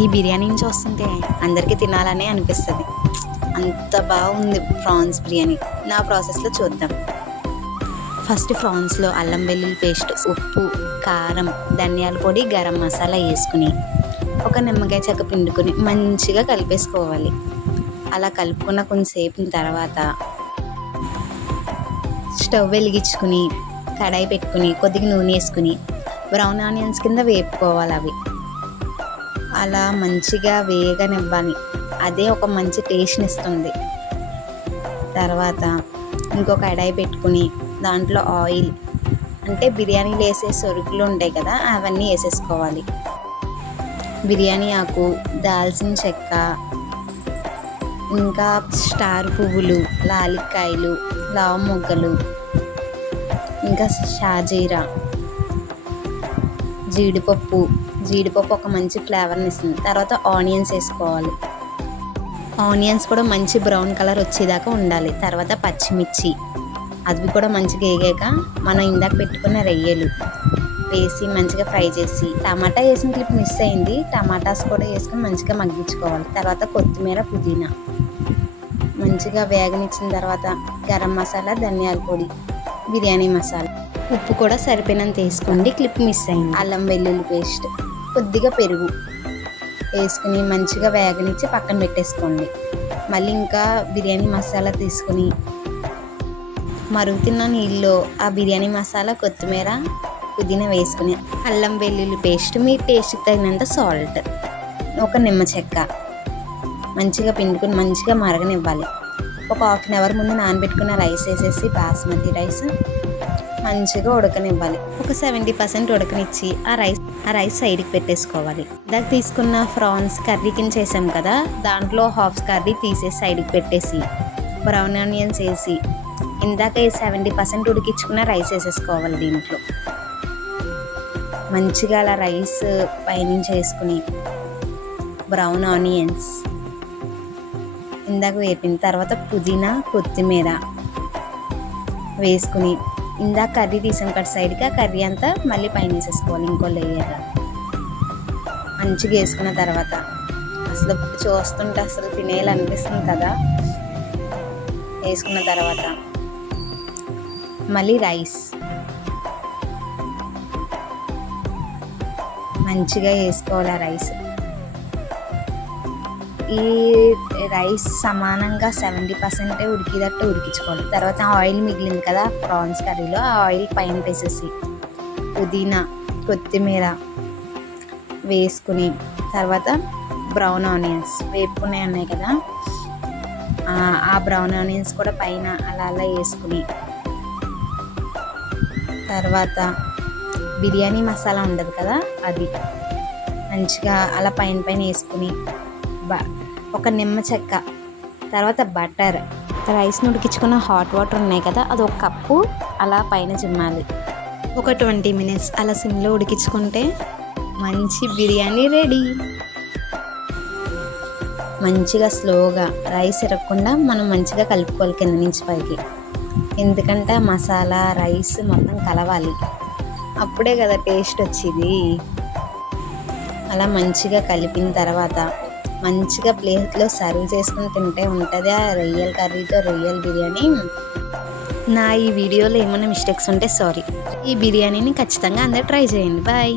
ఈ బిర్యానీని చూస్తుంటే అందరికీ తినాలనే అనిపిస్తుంది. అంత బాగుంది ప్రాన్స్ బిర్యానీ. నా ప్రాసెస్లో చూద్దాం. ఫస్ట్ ప్రాన్స్లో అల్లం వెల్లుల్లి పేస్ట్, ఉప్పు, కారం, ధనియాల పొడి, గరం మసాలా వేసుకుని ఒక నిమ్మకాయ చెక్క పిండుకొని మంచిగా కలిపేసుకోవాలి. అలా కలుపుకున్న కొంతసేపు తర్వాత స్టవ్ వెలిగించుకుని కడాయి పెట్టుకుని కొద్దిగా నూనె వేసుకుని బ్రౌన్ ఆనియన్స్ కింద వేపుకోవాలి. అవి అలా మంచిగా వేగనివ్వాలి. అదే ఒక మంచి టేస్ట్ని ఇస్తుంది. తర్వాత ఇంకో కడాయి పెట్టుకుని దాంట్లో ఆయిల్, అంటే బిర్యానీలు వేసే సరుకులు ఉంటాయి కదా, అవన్నీ వేసేసుకోవాలి. బిర్యానీ ఆకు, దాల్చిన చెక్క, ఇంకా స్టార్ పువ్వులు, లాలిక్కాయలు, లావ మొగ్గలు, ఇంకా షాజీరా, జీడిపప్పు ఒక మంచి ఫ్లేవర్ని ఇస్తుంది. తర్వాత ఆనియన్స్ వేసుకోవాలి. ఆనియన్స్ కూడా మంచి బ్రౌన్ కలర్ వచ్చేదాకా ఉండాలి. తర్వాత పచ్చిమిర్చి, అవి కూడా మంచిగా వేగాక మనం ఇందాక పెట్టుకున్న రొయ్యలు వేసి మంచిగా ఫ్రై చేసి, టమాటా వేసిన క్లిప్ మిస్ అయింది, టమాటాస్ కూడా వేసుకొని మంచిగా మగ్గించుకోవాలి. తర్వాత కొత్తిమీర, పుదీనా మంచిగా వేగనిచ్చిన తర్వాత గరం మసాలా, ధనియాల పొడి, బిర్యానీ మసాలా, ఉప్పు కూడా సరిపోయినంత వేసుకోండి, క్లిప్ మిస్ అయింది. అల్లం వెల్లుల్లి పేస్ట్, కొద్దిగా పెరుగు వేసుకుని మంచిగా వేగనిచ్చి పక్కన పెట్టేసుకోండి. మళ్ళీ ఇంకా బిర్యానీ మసాలా తీసుకుని మరుగుతున్న నీళ్ళలో ఆ బిర్యానీ మసాలా, కొత్తిమీర, పుదీనా వేసుకుని అల్లం వెల్లుల్లి పేస్ట్, మీ టేస్ట్కి తగినంత సాల్ట్, ఒక నిమ్మ చెక్క మంచిగా పిండుకుని మంచిగా మరగనివ్వాలి. ఒక హాఫ్ అన్ అవర్ ముందు నానబెట్టుకున్న రైస్ వేసేసి బాస్మతి రైస్ మంచిగా ఉడకనివ్వాలి. ఒక 70% ఉడకనిచ్చి ఆ రైస్ సైడ్కి పెట్టేసుకోవాలి. ఇందాక తీసుకున్న ప్రాన్స్ కర్రీ కింద చేసాం కదా, దాంట్లో హాఫ్ కర్రీ తీసేసి సైడ్కి పెట్టేసి బ్రౌన్ ఆనియన్స్ వేసి ఇందాక 70% ఉడికించుకున్న రైస్ వేసేసుకోవాలి. దీంట్లో మంచిగా అలా రైస్ పైనుంచి వేసుకుని బ్రౌన్ ఆనియన్స్ ఇందాక వేపిన తర్వాత పుదీనా, కొత్తిమీర వేసుకుని ఇందాక కర్రీ తీసాం కదా సైడ్కి, ఆ కర్రీ అంతా మళ్ళీ పైన వేసేసుకోవాలి. ఇంకో లేయర్ మంచిగా వేసుకున్న తర్వాత అసలు చూస్తుంటే అసలు తినేయాలనిపిస్తుంది కదా. వేసుకున్న తర్వాత మళ్ళీ రైస్ మంచిగా వేసుకోవాలి. ఆ రైస్, ఈ రైస్ సమానంగా 70% ఉడికిదట్టు ఉడికించుకోవాలి. తర్వాత ఆయిల్ మిగిలింది కదా ప్రాన్స్ కర్రీలో, ఆ ఆయిల్ పైన వేసేసి పుదీనా, కొత్తిమీర వేసుకుని తర్వాత బ్రౌన్ ఆనియన్స్ వేపుకునే ఉన్నాయి కదా, ఆ బ్రౌన్ ఆనియన్స్ కూడా పైన అలా అలా వేసుకుని తర్వాత బిర్యానీ మసాలా ఉండదు కదా, అది మంచిగా అలా పైన వేసుకుని ఒక నిమ్మ చెక్క, తర్వాత బటర్, రైస్ని ఉడికించుకున్న హాట్ వాటర్ ఉన్నాయి కదా, అది ఒక కప్పు అలా పైన చిమ్మాలి. ఒక 20 minutes అలా సిమ్లో ఉడికించుకుంటే మంచి బిర్యానీ రెడీ. మంచిగా స్లోగా రైస్ ఇరగకుండా మనం మంచిగా కలుపుకోవాలి కింద నుంచి పైకి, ఎందుకంటే మసాలా రైస్ మొత్తం కలవాలి, అప్పుడే కదా టేస్ట్ వచ్చేది. అలా మంచిగా కలిపిన తర్వాత మంచిగా ప్లేట్లో సర్వ్ చేసుకుని తింటే ఉంటుంది ఆ రొయ్యల కర్రీతో రొయ్యల బిర్యానీ. నా ఈ వీడియోలో ఏమైనా మిస్టేక్స్ ఉంటే సారీ. ఈ బిర్యానీని ఖచ్చితంగా అందరూ ట్రై చేయండి. బాయ్.